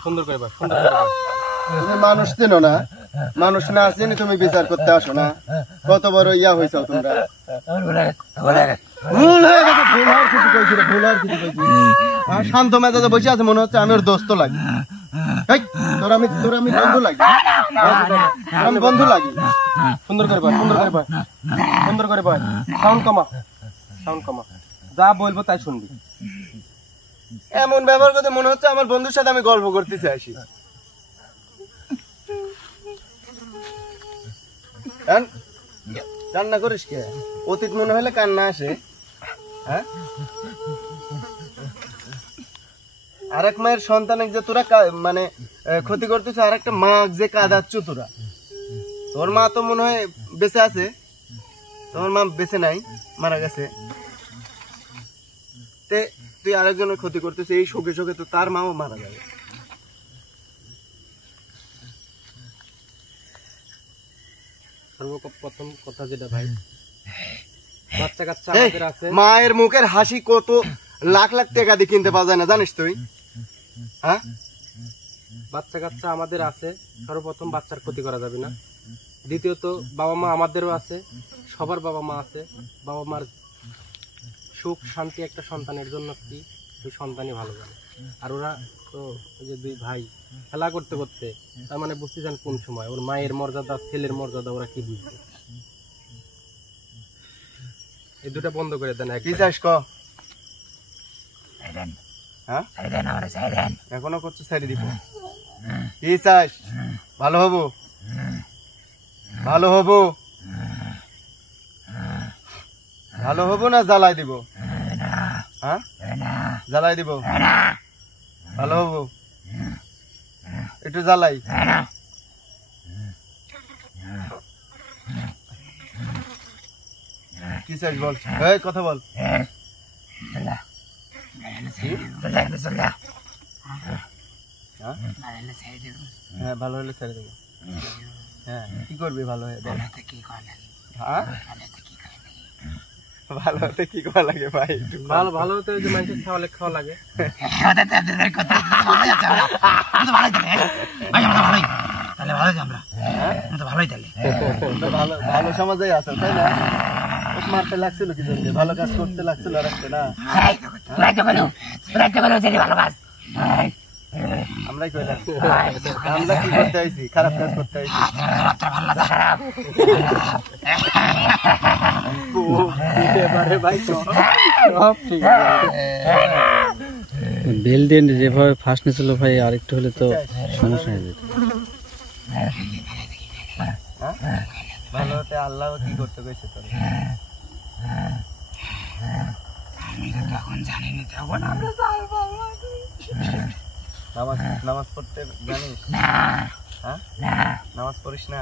সুন্দর করে বল, সুন্দর করে বল। তুমি মানুষ চেনো না, মানুষ না চিনি তুমি বিচার করতে আসো না। কত বড় ইয়া হয়েছ তোমরা। ভুল হয়ে গেছে, ভুল হওয়ার কিছু কইছি রে, ভুল হওয়ার কিছু কইছি। আর শান্ত মেজাজে বসে আছে, মনে হচ্ছে আমি ওর দোস্ত লাগি। এই, তোর আমি বন্ধু লাগি, আমি বন্ধু লাগি। সুন্দর করে বল, সুন্দর করে বল, সুন্দর করে বল। সাউন্ড কমা, সাউন্ড কমা। যা বলবো তাই শুনবি। এমন ব্যবহার করতে মনে হচ্ছে আমার বন্ধুর সাথে আমি গল্প করতে চাইছি। কান্না করিস কে? অতীত মনে হলে কান্না আসে। হ্যাঁ, আরেক মায়ের সন্তানের যে তোরা মানে ক্ষতি করতেছ, আর একটা মা যে কাঁদাচ্ছ তোরা। তোর মা তো মনে হয় বেঁচে আছে, তোমার মা বেঁচে নাই, মারা গেছে। তে তুই আরেকজনের ক্ষতি করতেছিস, এই শোকে শোকে তো তার মাও মারা যাবে। সর্বপ্রথম কথা যেটা ভাই, বাচ্চা কাচ্চা এই, আমাদের আছে। মায়ের মুখের হাসি কত লাখ লাখ টাকা দিয়ে কিনতে পাওয়া যায় না, জানিস তুই? হ্যাঁ, বাচ্চা কাচ্চা আমাদের আছে। সর্বপ্রথম বাচ্চার ক্ষতি করা যাবে না। দ্বিতীয়ত বাবা মা আমাদেরও আছে, সবার বাবা মা আছে। বাবা মার সুখ শান্তি একটা সন্তানের জন্য কি, ওই সন্তানই ভালো জানে। আর ওরা তো ওই যে দুই ভাই খেলা করতে করতে, তার মানে বুঝতে চান কোন সময় ওর মায়ের মর্যাদা, ছেলের মর্যাদা ওরা কি বুঝবে। এই দুটা বন্ধ করে দেন। কি চাস ক? সাইরেন হ্যাঁ, সাইরেন আমারে সাইরেন। এখনো করছো সাইডে দিব। কি চাস? ভালো হবো, ভালো হবো, ভালো হবো না জ্বালাই দিব? হ্যাঁ, জ্বালাই দিব। ভালো হবো, একটু জ্বালাই। কি চাস বল, এই কথা বল। হ্যাঁ, ভালো হলে ছেড়ে দেবো। হ্যাঁ, কি করবি ভালো হয়ে? বল। হ্যাঁ, ভালো হতে কি করা লাগে ভাই? একটু বল। ভালো ভালো হতে যে মানুষের খাওয়ালে খাওয়া লাগে। তোমরা ভালো ভালো সমাজেই আছো, তাই না? ওকে মারতে লাগছিল কি জন্য? ভালো কাজ করতে লাগছিল আর একটা না? আমরাই কইলাম। আমরা কি করতে আইছি? খারাপ কাজ করতে আইছি। এবারে ভাই সব ঠিক আছে। বেল দিয়ে যেভাবে ফার্স্ট নিয়েছিল ভাই, আর একটু হলে তো সমস্যা হয়ে যেত। হ্যাঁ? ভালো হতে আল্লাহ কি করতে কইছে তোর? নামাজ নামাজ পড়তে জানিস? হ্যাঁ, নামাজ পড়িস না?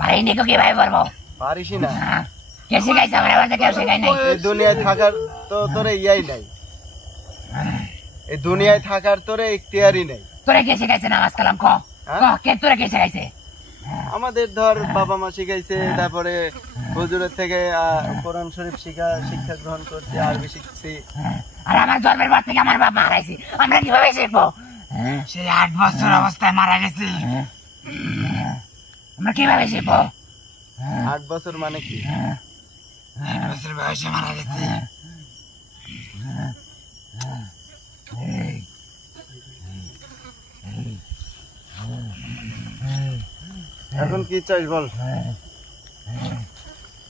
পারিনি তো কি ভাই বলবো? পারিসই না? কে শিখাইছে আমার? আবার কেউ শেখাই নাই। এই দুনিয়ায় থাকার তো তোরে ইয়াই নাই, এই দুনিয়ায় থাকার তোরে ইখতিয়ারই নাই। তোরা কে শিখাইছে নামাজ কালাম? ক কে তোরা কে শিখাইছে? আমাদের ধর বাবা মা শিখাইছে, তারপরে হুজুরের থেকে কোরআন শরীফ শিক্ষা গ্রহণ করছি, আরবি শিখছি। আর আমার জন্মের পর থেকে আমার বাবা হারাইছে, আমরা কিভাবে শিখবো? সে 8 বছর অবস্থায় মারা গেছে, আমরা কিভাবে শিখবো? 8 বছর মানে কি? 8 বছর বয়সে মারা গেছে। এখন কি চাস বল?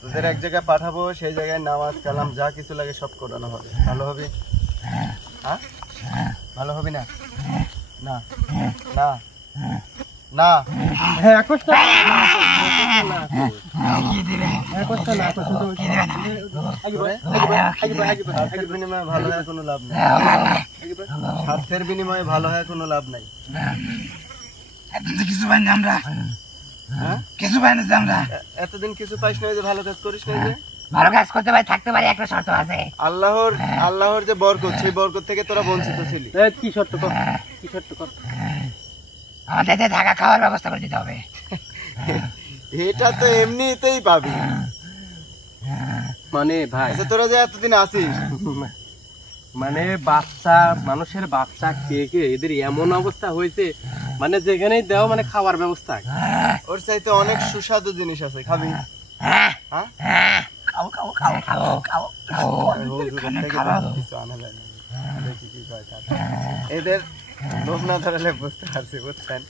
তোদের এক জায়গায় পাঠাবো, সেই জায়গায় নামাজ কালাম যা কিছু লাগে সব করানো হবে। ভালো হবে? হ্যাঁ, ভালো হবে না? না না না, হ্যাঁ একশটা স্বার্থের বিনিময়ে ভালো হয় কোনো লাভ নাই। স্বার্থের বিনিময়ে ভালো হয় কোনো লাভ নাই। কিছু পাইনি আমরা, হ্যাঁ, কিছু পাইনি আমরা। এতদিন কিছু পাইস না, যে ভালো কাজ করিস না, যে ভালো কাজ করতে পারি, থাকতে পারি, একটা শর্ত আছে। আল্লাহর যে বরকত, সেই বরকত থেকে তোরা বঞ্চিত ছিলি। কি শর্ত কর, কি শর্ত কর? আমাদের থাকা খাওয়ার ব্যবস্থা করে দিতে হবে। এটা তো এমনিতেই পাবি। মানে ভাই, আচ্ছা তোরা যে এতদিন আসিস, মানে বাচ্চা মানুষের বাচ্চা খেয়ে খেয়ে এদের এমন অবস্থা হয়েছে, মানে যেখানেই দেও মানে খাবার ব্যবস্থা। ওর চাইতে অনেক সুস্বাদু জিনিস আছে, খাবি? হ্যাঁ, হ্যাঁ, খাও খাও খাও খাও খাও খাও। হুজুরের থেকে কিছু আনা যায় না। দেখি কি কয় তার। এদের লোভ না ধরালে বুঝতে পারছি, বুঝছেন?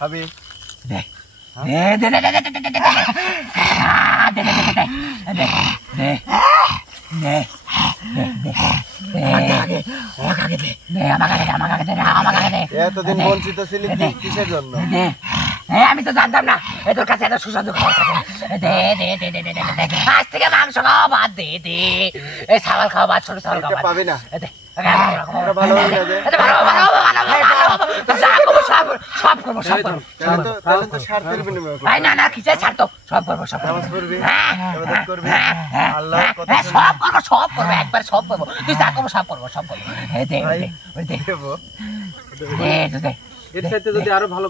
খাবি? দে দে দে দে দে দে দে দে দে এতদিন বঞ্চিত ছিলি কিসের জন্য? আমি তো জানতাম না তোর কাছে এত সুস্বাদু খাবার থাকে। দে দে দে দে দে দে দে। আজ থেকে মাংস খাওয়া বাদ দে, দে এই ছাগল খাওয়া বাদ, ছোট ছাগল খাওয়া বাদ। পাবি না। দে ওরা ভালো হয়ে যাবে। সব করবো সব করবো। তাহলে তো স্বার্থের বিনিময়ে করবি। না না কিসে ছাড়তো, সব করবো সব করবো। নামাজ পড়বি, ইবাদত করবি, আল্লাহর কথা শুনবি। সব করবো সব করবো, একবার সব করবো। তুই যা করবো সব করবো, সব করবো। দে ভাই, দে দেবো। দে দে। এর সাথে যদি আরো ভালো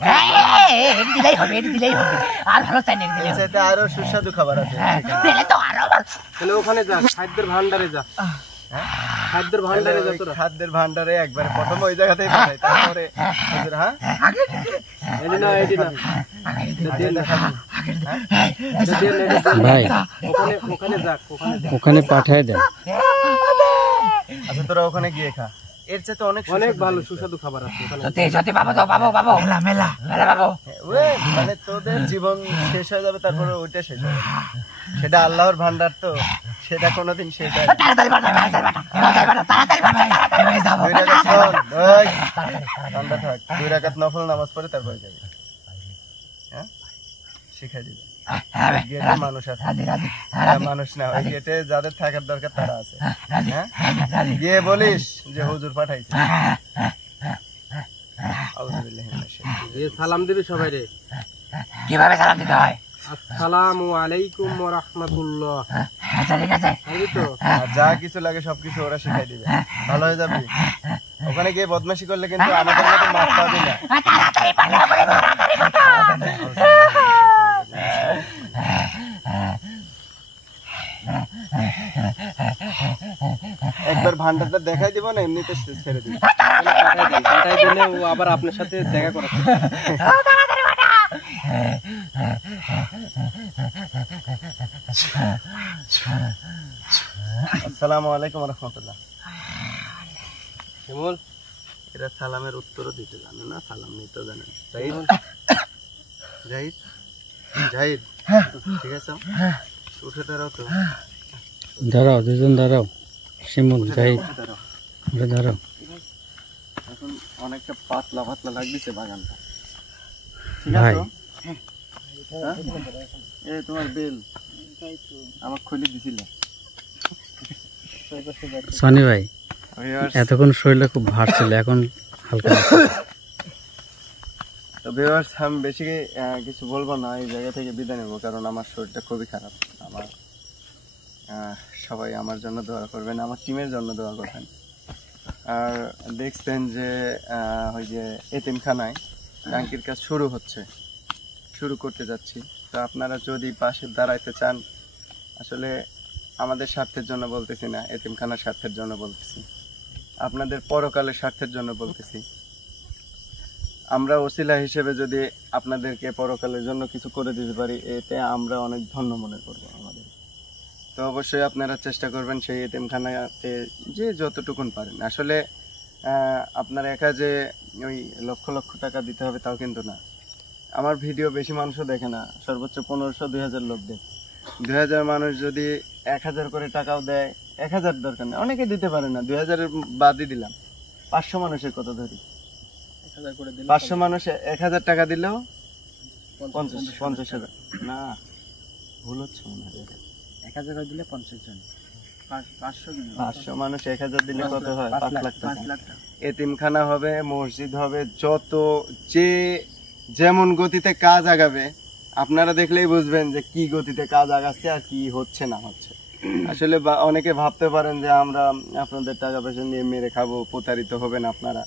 এটি দিলেই হবে, এটি দিলেই হবে। আর ভালো চাই না, এটি দিলেই এর হবে। চাইতে আরো সুস্বাদু খাবার আছে। দিলে তো আরো ভালো। তাহলে ওখানে যা, খাদ্যের ভান্ডারে যা, খাদ্যের ভান্ডারে যা তোরা। খাদ্যের ভান্ডারে একবারে প্রথম ওই জায়গাতেই পাঠাই, তারপরে হুজুর, হ্যাঁ এডি না, এডি না, ভাই ওখানে ওখানে যাক, ওখানে যা। ওখানে পাঠায় দেন। আচ্ছা তোরা ওখানে গিয়ে খা, এর চাইতে অনেক অনেক সুস্বাদু ভালো জিনিস সুস্বাদু খাবার আছে ওখানে। সত্যি সত্যি পাবো তো, পাবো পাবো। মেলা মেলা মেলা পাবো। আছে। ওরে, মানে তোদের জীবন শেষ হয়ে যাবে, তারপরে ওইটা শেষ হবে। সেটা আল্লাহর ভান্ডার, তো সেটা কোনোদিন শেষ হয় না। তাড়াতাড়ি পাঠা, তাড়াতাড়ি পাঠা, তাড়াতাড়ি পাঠা, তাড়াতাড়ি যাবো। 2 রাকাত শোন, ওই ঠান্ডা থাক, 2 রাকাত নফল নামাজ পড়ে তারপরে যাবি। হ্যাঁ, শিখাই দিবে। গেটে মানুষ আছে, রাজি রাজি হ্যাঁ, মানুষ না, ওই গেটে যাদের থাকার দরকার তারা আছে। হ্যাঁ, গিয়ে বলিস যে হুজুর পাঠাইছে। আউযুবিল্লাহি মিনাশ শাইতানির এ সালাম দিবি সবাই রে। কিভাবে সালাম দিতে হয়? আসসালামু আলাইকুম ওয়া রাহমাতুল্লাহ। আচ্ছা ঠিক আছে। বুঝলি তো? আর যা কিছু লাগে সবকিছু ওরা শিখাই দিবে, ভালো হয়ে যাবি। ওখানে গিয়ে বদমাশি করলে কিন্তু আমাদের মতো মাপ পাবি না। তাড়াতাড়ি পাঠা, তাড়াতাড়ি পাঠা। একবার ভান্ডারটা দেখাই দিব না, এমনিতে ছেড়ে দিবি। পাঠাই দিলে ও আবার আপনার সাথে দেখা করাচ্ছে। আসসালামু আলাইকুম ওয়া রাহমাতুল্লাহ। শিমুল, এরা সালামের উত্তরও দিতে জানে না, সালাম নিতেও জানে না। জাহিদ, জাহিদ, জাহিদ, ঠিক আছে, উঠে দাঁড়াও তো, দাঁড়াও, দুজন দাঁড়াও। শিমুল, জাহিদ, উঠে দাঁড়াও। উঠে দাঁড়াও। এখন অনেকটা পাতলা পাতলা লাগতেছে বাগানটা, ঠিক ভাই। আছে? হ্যাঁ? এই তোমার বেল আমার খুলে দিছিলে। সনি ভাই, এতক্ষণ শরীরটা খুব ভার ছিল, এখন হালকা লাগছে। তো ভিউয়ার্স, আমি বেশি কিছু বলবো না, এই জায়গা থেকে বিদায় নেবো, কারণ আমার শরীরটা খুবই খারাপ। আমার সবাই আমার জন্য দোয়া করবেন, আমার টিমের জন্য দোয়া করবেন। আর দেখছেন যে ওই যে এতিমখানায় টাঙ্কির কাজ শুরু করতে যাচ্ছি। তো আপনারা যদি পাশে দাঁড়াইতে চান, আসলে আমাদের স্বার্থের জন্য বলতেছি না, এতিমখানার স্বার্থের জন্য বলতেছি, আপনাদের পরকালের স্বার্থের জন্য বলতেছি। আমরা ওসিলা হিসেবে যদি আপনাদেরকে পরকালের জন্য কিছু করে দিতে পারি, এতে আমরা অনেক ধন্য মনে করবো আমাদের। তো অবশ্যই আপনারা চেষ্টা করবেন সেই এতিমখানাতে যে যতটুকুন পারেন। আসলে আপনারা একা যে ওই লক্ষ লক্ষ টাকা দিতে হবে তাও কিন্তু না। আমার ভিডিও বেশি মানুষও দেখে না, সর্বোচ্চ 1500-2000 লোক দেখে। 2000 মানুষ যদি 1000 করে টাকাও দেয়, 1000 দরকার নেই, অনেকে দিতে পারে না, 2000 বাদই দিলাম, 500 মানুষের কথা ধরি, 1000 করে দিলে 500 মানুষ 1000 টাকা দিলেও 50,000 না, ভুল হচ্ছে মনে হয়। 1000 করে দিলে 50 জন, 500 মানুষ 1000 দিলে কত হয়? 5 লাখ টাকা। 5 লাখ টাকা। এতিমখানা হবে, মসজিদ হবে, যত যে যেমন গতিতে কাজ আগাবে আপনারা দেখলেই বুঝবেন যে কি গতিতে কাজ আগাচ্ছে আর কি হচ্ছে না হচ্ছে। আসলে অনেকে ভাবতে পারেন যে আমরা আপনাদের টাকা পয়সা নিয়ে মেরে খাবো, প্রতারিত হবেন আপনারা।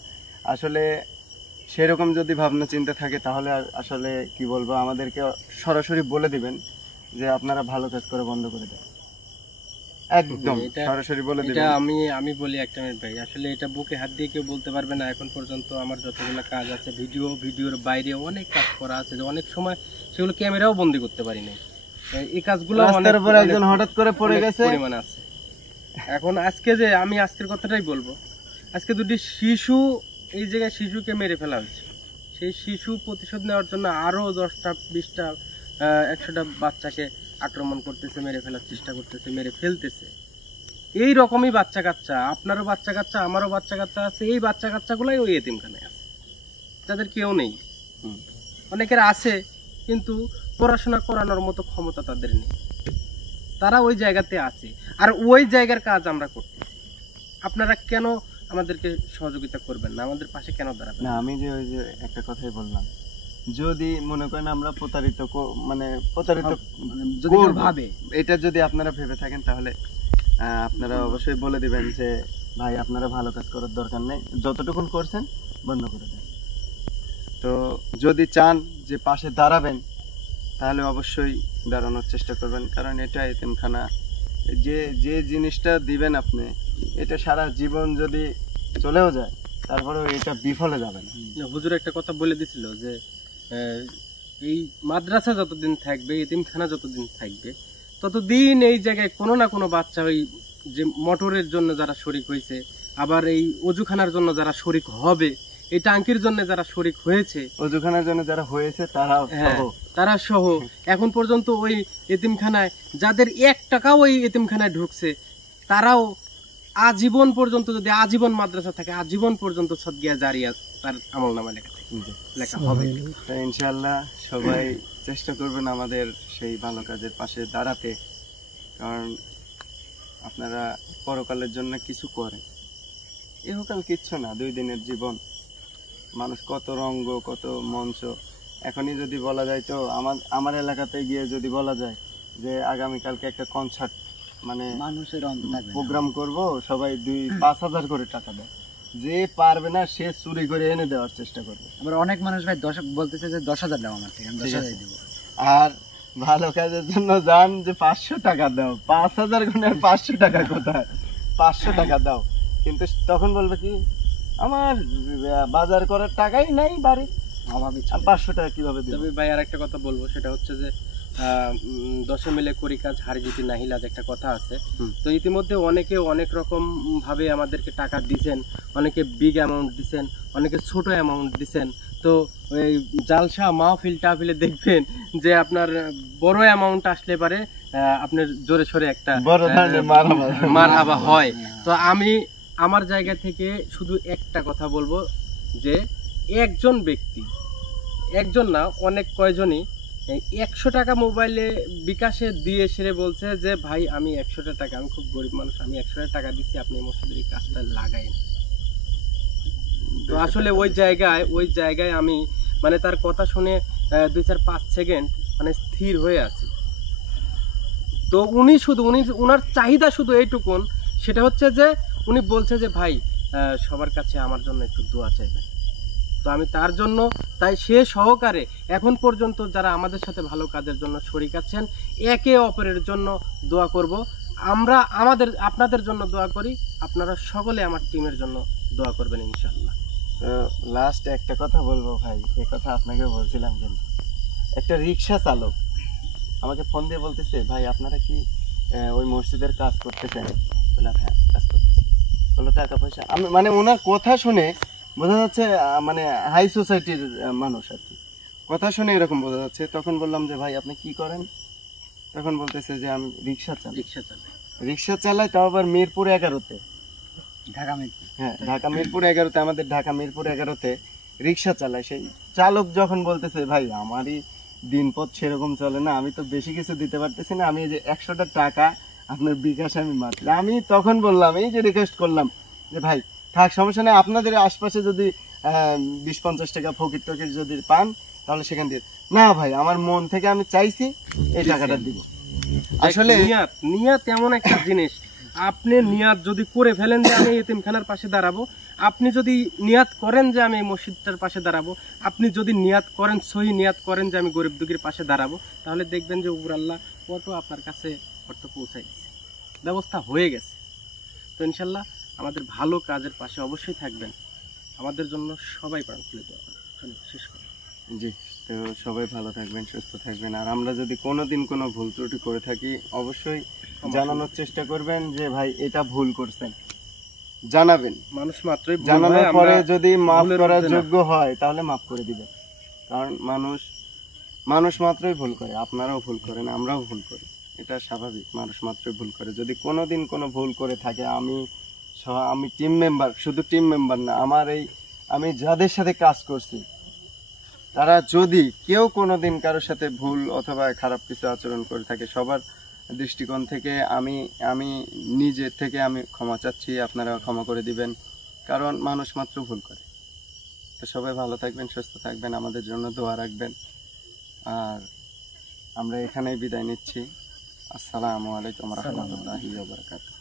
আসলে সেরকম যদি ভাবনা চিন্তা থাকে তাহলে আসলে কি বলবো, আমাদেরকে সরাসরি বলে দিবেন যে আপনারা ভালো কাজ করে বন্ধ করে দেন, একদম সরাসরি বলে এটা দিবেন। আমি বলি একটা মিনিট ভাই, আসলে এটা বুকে হাত দিয়ে কেউ বলতে পারবে না। এখন পর্যন্ত আমার যতগুলো কাজ আছে, ভিডিওর বাইরে অনেক কাজ করা আছে, যে অনেক সময় সেগুলো ক্যামেরাও বন্দি করতে পারি নাই। এই কাজগুলো রাস্তার উপর একজন হঠাৎ করে পড়ে গেছে, পরিমাণ আছে। এখন আমি আজকের কথাটাই বলবো, আজকে দুটি শিশু এই জায়গায় শিশুকে মেরে ফেলা হয়েছে। সেই শিশু প্রতিশোধ নেওয়ার জন্য আরো 10টা 20টা 100টা বাচ্চাকে আক্রমণ করতেছে, মেরে ফেলার চেষ্টা করতেছে, মেরে ফেলতেছে। এই রকমই বাচ্চা কাচ্চা, আপনারও বাচ্চা কাচ্চা, আমারও বাচ্চা কাচ্চা আছে। এই বাচ্চা কাচ্চাগুলাই ওই এতিমখানায় আছে, যাদের কেউ নেই। অনেকের আছে কিন্তু পড়াশোনা করানোর মতো ক্ষমতা তাদের নেই, তারা ওই জায়গাতে আছে। আর ওই জায়গার কাজ আমরা করতেছি। আপনারা কেন আমাদেরকে সহযোগিতা করবেন না? আমাদের পাশে কেন দাঁড়াবেন না? আমি যে ওই যে একটা কথাই বললাম, যদি মনে করেন আমরা প্রতারিত করব, এটা যদি আপনারা ভেবে থাকেন তাহলে আপনারা অবশ্যই বলে দিবেন যে ভাই আপনারা ভালো কাজ করার দরকার নেই, যতটুকুন করছেন বন্ধ করে দেন। তো যদি চান যে পাশে দাঁড়াবেন তাহলে অবশ্যই দাঁড়ানোর চেষ্টা করবেন, কারণ এটা এতিমখানা। যে জিনিসটা দিবেন আপনি, এটা সারা জীবন যদি চলেও যায় তারপরেও এটা বিফলে যাবে না। হুজুর একটা কথা বলে দিছিল যে এই মাদ্রাসা যতদিন থাকবে, এতিমখানা যতদিন থাকবে, ততদিন এই জায়গায় কোনো না কোনো বাচ্চা, ওই যে মোটরের জন্য যারা শরিক হয়েছে, আবার এই অজুখানার জন্য যারা শরিক হবে, এই টাঙ্কির জন্য যারা শরিক হয়েছে, অজুখানার জন্য যারা হয়েছে তারা সহ এখন পর্যন্ত ওই এতিমখানায় যাদের 1 টাকাও ওই এতিমখানায় ঢুকছে, তারাও আজীবন পর্যন্ত, যদি আজীবন মাদ্রাসা থাকে, আজীবন পর্যন্ত সদগিয়া জারিয়া তার আমলনামা লেখা হবে। ইনশাআল্লাহ সবাই চেষ্টা করবেন আমাদের সেই ভালো কাজের পাশে দাঁড়াতে, কারণ আপনারা পরকালের জন্য কিছু করেন, ইহকাল কিচ্ছু না, 2 দিনের জীবন। মানুষ কত রঙ্গ, কত মঞ্চ। এখনই যদি বলা যায়, তো আমার এলাকাতে গিয়ে যদি বলা যায় যে আগামীকালকে একটা কনসার্ট মানে মানুষের প্রোগ্রাম করব, সবাই 2-5,000 করে টাকা দেয়, যে পারবে না সে চুরি করে এনে দেওয়ার চেষ্টা করবে। আবার অনেক মানুষ ভাই বলতেছে যে 10,000 দাও আমার থেকে, আমি 10,000 দেব। আর ভালো কাজের জন্য যান যে 500 টাকা দাও, 5,000 গুণের 500 টাকা কোথায়? 500 টাকা দাও, কিন্তু তখন বলবে কি, আমার বাজার করার টাকাই নাই বাড়ি, অভাবে 500 টাকা কিভাবে দেব? তবে ভাই আর একটা কথা বলবো, সেটা হচ্ছে যে 10 মিলে করি কাজ, হারি জিতি নাহি লাজ, একটা কথা আছে। তো ইতিমধ্যে অনেকে অনেক রকম ভাবে আমাদেরকে টাকা দিছেন, অনেকে বিগ অ্যামাউন্ট দিছেন, অনেকে ছোট অ্যামাউন্ট দিছেন। তো ওই জালসা মাহফিল টাহফিলে দেখবেন যে আপনার বড় অ্যামাউন্ট আসলে পারে আপনার জোরে সোরে একটা মারহাবা হয়। তো আমি আমার জায়গা থেকে শুধু একটা কথা বলবো যে একজন ব্যক্তি, একজন না, অনেক কয়জনই 100 টাকা মোবাইলে বিকাশে দিয়ে সেরে বলছে যে ভাই আমি 100 টাকা, আমি খুব গরিব মানুষ, আমি 100 টাকা দিচ্ছি, আপনি মসজিদের এই কাজটা লাগাইন। তো আসলে ওই জায়গায় আমি মানে তার কথা শুনে 2-4-5 সেকেন্ড মানে স্থির হয়ে আছি। তো উনার চাহিদা শুধু এইটুকুন, সেটা হচ্ছে যে উনি বলছে যে ভাই সবার কাছে আমার জন্য একটু দোয়া চাইবেন। তো আমি তার জন্য, তাই সে সহকারে এখন পর্যন্ত যারা আমাদের সাথে ভালো কাজের জন্য শরিক আছেন, একে অপরের জন্য দোয়া করব। আমরা আপনাদের জন্য দোয়া করি, আপনারা সকলে আমার টিমের জন্য দোয়া করবেন ইনশাআল্লাহ। তো লাস্ট একটা কথা বলবো ভাই, এই কথা আপনাকে বলছিলাম, কিন্তু একটা রিক্সা চালক আমাকে ফোন দিয়ে বলতেছে, ভাই আপনারা কি ওই মসজিদের কাজ করতেছেন? বললাম হ্যাঁ কাজ করতেছি। বললো টাকা পয়সা, আমি মানে ওনার কথা শুনে বোঝা যাচ্ছে মানে হাই সোসাইটির মানুষ আর কি, কথা শুনে এরকম বোঝা যাচ্ছে। তখন বললাম যে ভাই আপনি কি করেন? তখন বলতেছে যে আমি রিক্সা চালাই, তাও আবার মিরপুর 11-তে, ঢাকা মিরপুর। হ্যাঁ ঢাকা মিরপুর 11-তে, আমাদের ঢাকা মিরপুর 11-তে রিক্সা চালায়, সেই চালক যখন বলতেছে ভাই আমারই দিনপথ সেরকম চলে না, আমি তো বেশি কিছু দিতে পারতেছি না, আমি এই যে 100টা টাকা আপনার বিকাশ আমি মাত্র, আমি তখন বললাম, এই যে রিকোয়েস্ট করলাম যে ভাই থাক সমস্যা নেই, আপনাদের আশপাশে যদি 20-50 টাকা ফকির টকির যদি পান তাহলে সেখান দিয়ে, না ভাই আমার মন থেকে আমি চাইছি এই টাকাটা দিব। আসলে নিয়াত এমন একটা জিনিস, আপনি নিয়াত যদি করে ফেলেন যে আমি এতিমখানার পাশে দাঁড়াবো, আপনি যদি নিয়াত করেন যে আমি এই মসজিদটার পাশে দাঁড়াবো, আপনি যদি নিয়াত করেন, সহি নিয়াত করেন যে আমি গরিব দুঃখীর পাশে দাঁড়াবো, তাহলে দেখবেন যে উপর আল্লাহ কত আপনার কাছে অর্থ পৌঁছাই দিচ্ছে, ব্যবস্থা হয়ে গেছে। তো ইনশাল্লাহ আমাদের ভালো কাজের পাশে অবশ্যই থাকবেন, আমাদের জন্য সবাই প্রাণ খুলে দেওয়া হবে। শেষ করি। জি, তো সবাই ভালো থাকবেন, সুস্থ থাকবেন, আর আমরা যদি কোনোদিন কোনো ভুল ত্রুটি করে থাকি অবশ্যই জানানোর চেষ্টা করবেন যে ভাই এটা ভুল করছেন, জানাবেন। মানুষ মাত্রই ভুল জানানোর হয়, পরে আমরা যদি মাফ ভুলের করার মধ্যে না। যোগ্য হয় তাহলে মাফ করে দিবেন, কারণ মানুষ মাত্রই ভুল করে, আপনারাও ভুল করেন, আমরাও ভুল করি, এটা স্বাভাবিক, মানুষ মাত্রই ভুল করে। যদি কোনোদিন কোনো ভুল করে থাকে, আমি টিম মেম্বার, শুধু টিম মেম্বার না, আমি যাদের সাথে কাজ করছি তারা যদি কেউ কোনোদিন কারোর সাথে ভুল অথবা খারাপ কিছু আচরণ করে থাকে, সবার দৃষ্টিকোণ থেকে আমি নিজের থেকে আমি ক্ষমা চাচ্ছি, আপনারা ক্ষমা করে দিবেন, কারণ মানুষ মাত্র ভুল করে। তো সবাই ভালো থাকবেন, সুস্থ থাকবেন, আমাদের জন্য দোয়া রাখবেন, আর আমরা এখানেই বিদায় নিচ্ছি। আসসালামু আলাইকুম রহমতুল্লাহি ওয়া বারাকাতুহু।